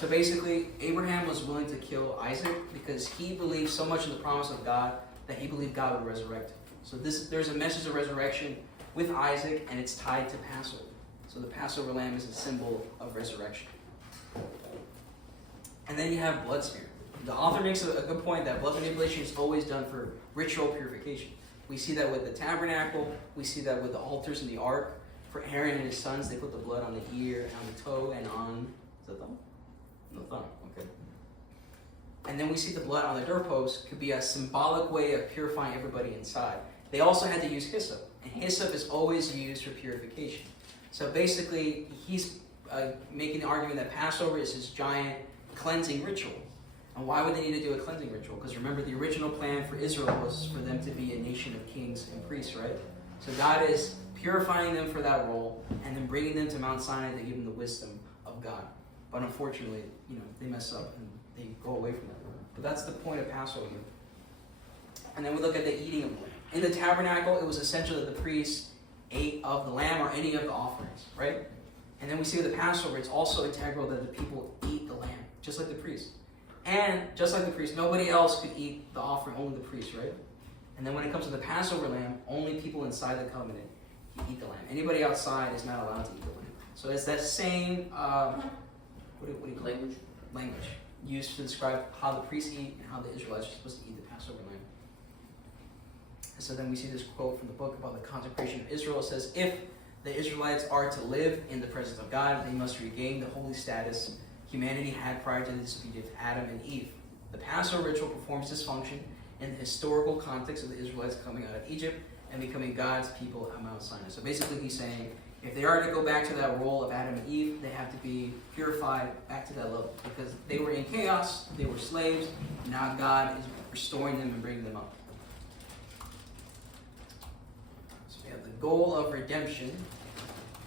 So basically, Abraham was willing to kill Isaac because he believed so much in the promise of God that he believed God would resurrect him. So there's a message of resurrection with Isaac, and it's tied to Passover. So the Passover lamb is a symbol of resurrection. And then you have blood smear. The author makes a good point that blood manipulation is always done for ritual purification. We see that with the tabernacle. We see that with the altars in the ark. For Aaron and his sons, they put the blood on the ear, and on the toe, and on the thumb? The thumb, okay. And then we see the blood on the doorpost could be a symbolic way of purifying everybody inside. They also had to use hyssop, and hyssop is always used for purification. So basically, he's making the argument that Passover is this giant cleansing ritual. And why would they need to do a cleansing ritual? Because remember, the original plan for Israel was for them to be a nation of kings and priests, right? So God is purifying them for that role, and then bringing them to Mount Sinai to give them the wisdom of God. But unfortunately, they mess up and they go away from that. But that's the point of Passover. And then we look at the eating of the lamb. In the tabernacle, it was essential that the priests ate of the lamb or any of the offerings, right? And then we see with the Passover, it's also integral that the people eat the lamb, just like the priest. And just like the priest, nobody else could eat the offering, only the priest, right? And then when it comes to the Passover lamb, only people inside the covenant can eat the lamb. Anybody outside is not allowed to eat the lamb. So it's that same what do you call it? Language used to describe how the priests eat and how the Israelites are supposed to eat the Passover lamb. And so then we see this quote from the book about the consecration of Israel. It says, if the Israelites are to live in the presence of God, they must regain the holy status humanity had prior to the disobedience of Adam and Eve. The Passover ritual performs this function in the historical context of the Israelites coming out of Egypt and becoming God's people at Mount Sinai. So basically he's saying, if they are to go back to that role of Adam and Eve, they have to be purified back to that level. Because they were in chaos, they were slaves, and now God is restoring them and bringing them up. goal of redemption,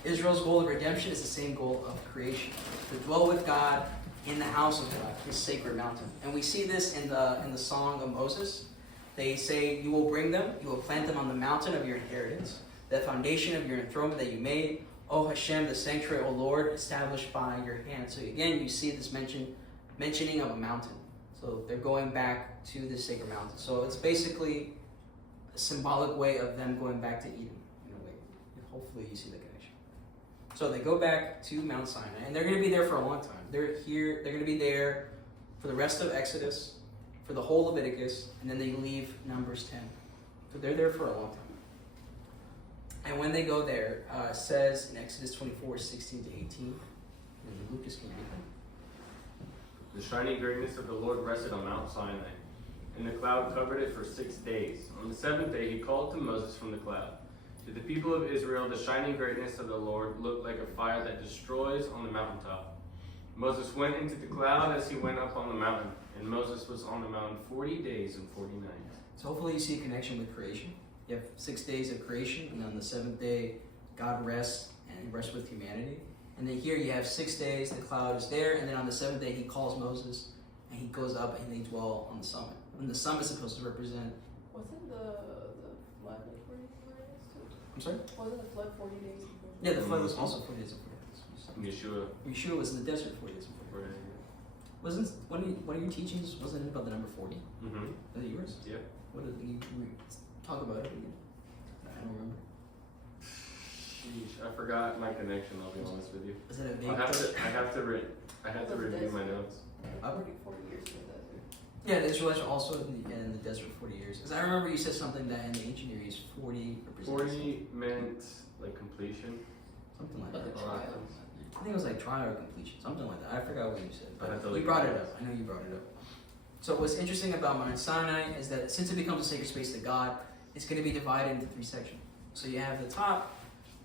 Israel's goal of redemption is the same goal of creation. To dwell with God in the house of God, his sacred mountain. And we see this in the song of Moses. They say, you will bring them, you will plant them on the mountain of your inheritance, the foundation of your enthronement that you made, O Hashem, the sanctuary, O Lord, established by your hand. So again, you see this mentioning of a mountain. So they're going back to the sacred mountain. So it's basically a symbolic way of them going back to Eden, in a way. Hopefully you see the connection. So they go back to Mount Sinai, and they're going to be there for a long time. They're going to be there for the rest of Exodus, for the whole Leviticus, and then they leave Numbers 10. So they're there for a long time. And when they go there, it says in Exodus 24, 16 to 18, and Lucas can read that. The shining greatness of the Lord rested on Mount Sinai, and the cloud covered it for 6 days. On the seventh day he called to Moses from the cloud. To the people of Israel, the shining greatness of the Lord looked like a fire that destroys on the mountaintop. Moses went into the cloud as he went up on the mountain, and Moses was on the mountain 40 days and 40 nights. So hopefully you see a connection with creation. You have 6 days of creation, and on the seventh day, God rests, and he rests with humanity. And then here you have 6 days, the cloud is there, and then on the seventh day he calls Moses, and he goes up and they dwell on the summit. And the summit is supposed to represent... Wasn't the flood like 40 days too? I'm sorry? Wasn't the flood 40 days before? Yeah, the flood was also 40 days and 40 days. Yeshua. Was in the desert 40 days and 40 days. Wasn't one of your teachings, wasn't it about the number 40? Mm-hmm. Was it yours? Yep. What did you talk about it again? I don't remember. Sheesh, I forgot my connection, I'll be honest with you. Is it a big... I have to review my notes. 40 years in the desert. Yeah, the Israelites are also in the desert 40 years. Because I remember you said something that in the ancient Near East, 40 represents... 40 meant like completion. Something like Like that. the trial. I think it was like trial or completion, something like that. I forgot what you said, I have to but you look brought it it up. up. I know you brought it up. So what's interesting about Mount Sinai is that since it becomes a sacred space to God, it's going to be divided into 3 sections. So you have the top,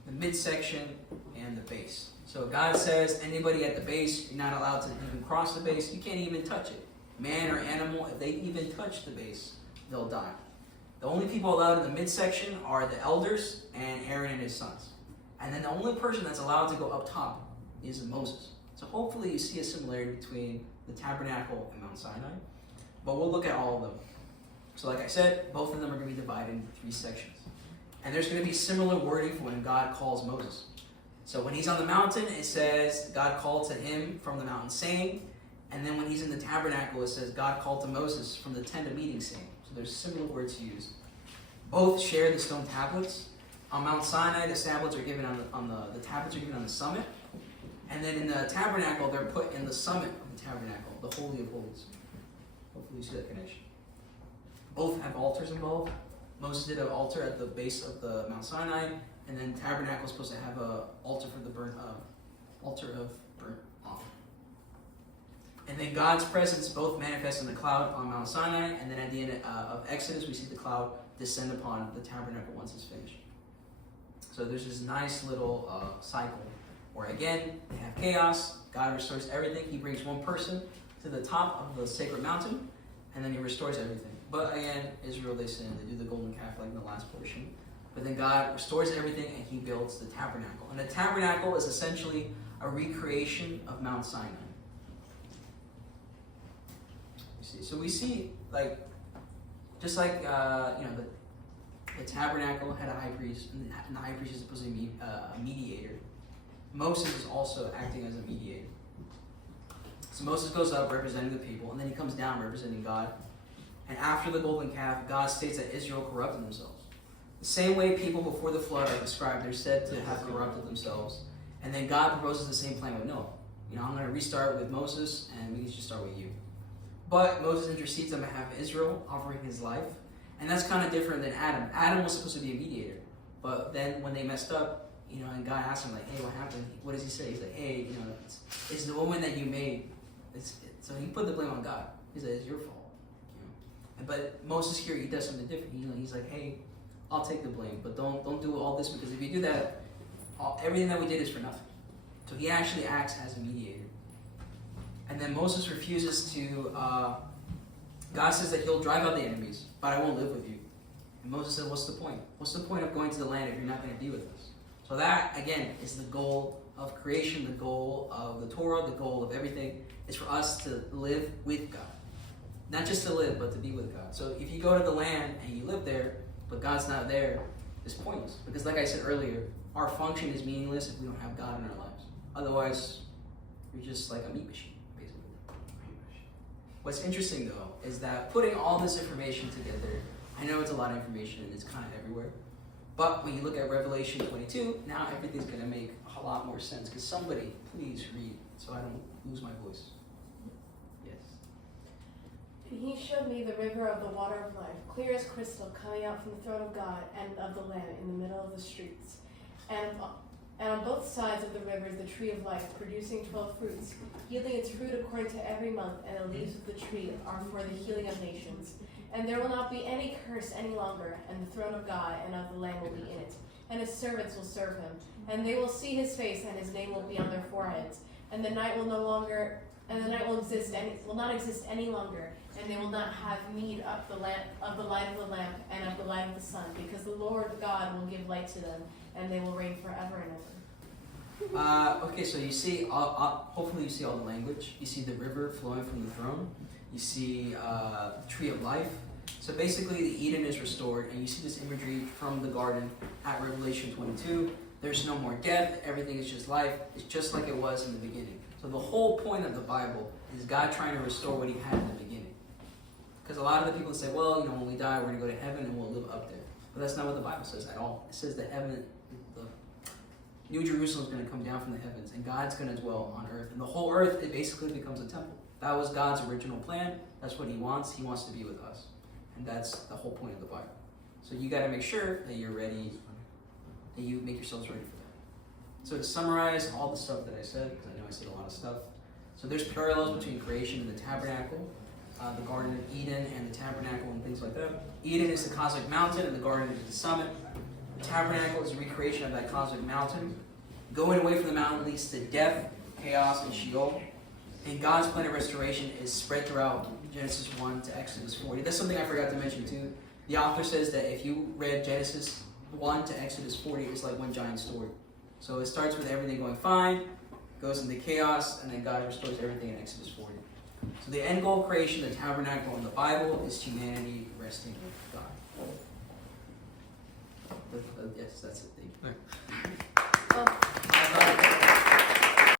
the midsection, and the base. So God says anybody at the base, you're not allowed to even cross the base. You can't even touch it. Man or animal, if they even touch the base, they'll die. The only people allowed in the midsection are the elders and Aaron and his sons. And then the only person that's allowed to go up top is Moses. So hopefully you see a similarity between the tabernacle and Mount Sinai. But we'll look at all of them. So like I said, both of them are going to be divided into 3 sections. And there's going to be similar wording for when God calls Moses. So when he's on the mountain, it says God called to him from the mountain saying, and then when he's in the tabernacle, it says God called to Moses from the tent of meeting saying. So there's similar words used. Both share the stone tablets. On Mount Sinai, the tablets are given the tablets are given on the summit. And then in the tabernacle, they're put in the summit of the tabernacle, the Holy of Holies. Hopefully you see that connection. Both have altars involved. Moses did an altar at the base of the Mount Sinai, and then tabernacle is supposed to have an altar for the altar of burnt offering. And then God's presence both manifests in the cloud on Mount Sinai, and then at the end of Exodus, we see the cloud descend upon the tabernacle once it's finished. So there's this nice little cycle where again, they have chaos, God restores everything, he brings one person to the top of the sacred mountain, and then he restores everything. But again, Israel, they sin, they do the golden calf like in the last portion. But then God restores everything and he builds the tabernacle. And the tabernacle is essentially a recreation of Mount Sinai. You see, so we see just like the tabernacle had a high priest, and the high priest is supposed to be a mediator. Moses is also acting as a mediator. So Moses goes up representing the people, and then he comes down representing God. And after the golden calf, God states that Israel corrupted themselves. The same way people before the flood are described, they're said to have corrupted themselves. And then God proposes the same plan with Noah. I'm going to restart with Moses, and we need to start with you. But Moses intercedes on behalf of Israel, offering his life. And that's kind of different than Adam. Adam was supposed to be a mediator. But then when they messed up, and God asked him, hey, what happened? What does he say? He's like, hey, it's the woman that you made. So he put the blame on God. He said, it's your fault. But Moses here, he does something different. He's like, hey, I'll take the blame, but don't do all this, because if you do that, everything that we did is for nothing. So he actually acts as a mediator. And then Moses refuses to, God says that he'll drive out the enemies, but I won't live with you. And Moses said, what's the point? What's the point of going to the land if you're not going to be with us? So that, again, is the goal of creation, the goal of the Torah, the goal of everything, is for us to live with God. Not just to live, but to be with God. So if you go to the land and you live there, but God's not there, it's pointless. Because like I said earlier, our function is meaningless if we don't have God in our lives. Otherwise, you're just like a meat machine, basically. What's interesting, though, is that putting all this information together, I know it's a lot of information and it's kind of everywhere, but when you look at Revelation 22, now everything's going to make a lot more sense. Because somebody, please read, so I don't lose my voice. Yes. And he showed me the river of the water of life, clear as crystal, coming out from the throne of God and of the Lamb in the middle of the streets. And on both sides of the river is the tree of life, producing 12 fruits, yielding its fruit according to every month, and the leaves of the tree are for the healing of nations. And there will not be any curse any longer, and the throne of God and of the Lamb will be in it. And his servants will serve him, and they will see his face, and his name will be on their foreheads. And the night will no longer, and the night will not exist any longer, and they will not have need of the light of the lamp and of the light of the sun, because the Lord God will give light to them, and they will reign forever and ever. Okay, so you see, hopefully you see all the language. You see the river flowing from the throne. You see the tree of life. So basically, the Eden is restored, and you see this imagery from the garden at Revelation 22. There's no more death. Everything is just life. It's just like it was in the beginning. So the whole point of the Bible is God trying to restore what he had in the beginning. Because a lot of the people say, well, when we die, we're going to go to heaven and we'll live up there. But that's not what the Bible says at all. It says that heaven, the New Jerusalem is going to come down from the heavens, and God's going to dwell on earth. And the whole earth, it basically becomes a temple. That was God's original plan. That's what he wants. He wants to be with us. And that's the whole point of the Bible. So you got to make sure that you're ready, that you make yourselves ready for that. So to summarize all the stuff that I said, because I know I said a lot of stuff. So there's parallels between creation and the tabernacle, the Garden of Eden and the tabernacle and things like that. Eden is the cosmic mountain and the garden is the summit. The tabernacle is a recreation of that cosmic mountain. Going away from the mountain leads to death, chaos, and Sheol. And God's plan of restoration is spread throughout Genesis 1 to Exodus 40. That's something I forgot to mention too. The author says that if you read Genesis 1 to Exodus 40, it's like one giant story. So it starts with everything going fine, goes into chaos, and then God restores everything in Exodus 40. So the end goal of creation, the tabernacle in the Bible, is humanity resting with God. Yes, that's it. Thank you. Oh.